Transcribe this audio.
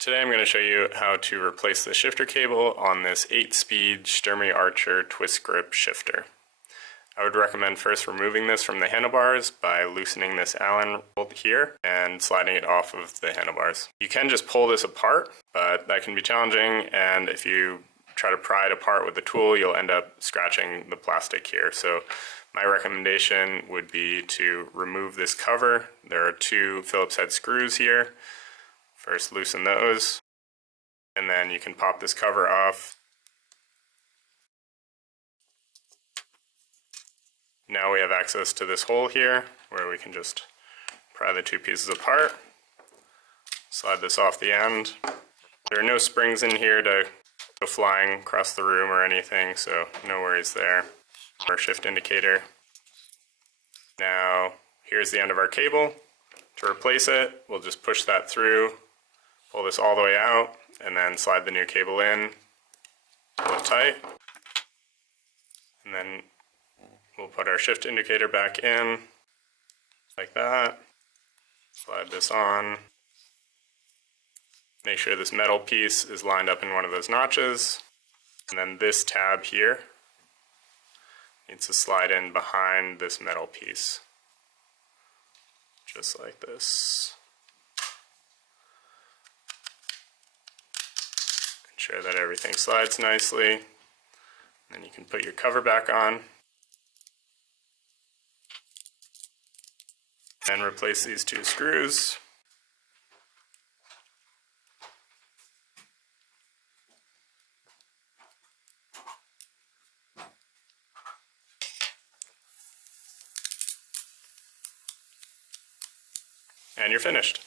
Today I'm going to show you how to replace the shifter cable on this 8-speed Sturmey-Archer twist grip shifter. I would recommend first removing this from the handlebars by loosening this Allen bolt here and sliding it off of the handlebars. You can just pull this apart, but that can be challenging, and if you try to pry it apart with the tool, you'll end up scratching the plastic here. So my recommendation would be to remove this cover. There are 2 Phillips head screws here. First loosen those, and then you can pop this cover off. Now we have access to this hole here where we can just pry the 2 pieces apart, slide this off the end. There are no springs in here to go flying across the room or anything, so no worries there. Our shift indicator. Now here's the end of our cable. To replace it, we'll just push that through, pull this all the way out, and then slide the new cable in, pull it tight, and then we'll put our shift indicator back in, like that, slide this on, make sure this metal piece is lined up in one of those notches, and then this tab here needs to slide in behind this metal piece, just like this. Ensure that everything slides nicely. Then you can put your cover back on and replace these 2 screws. And you're finished.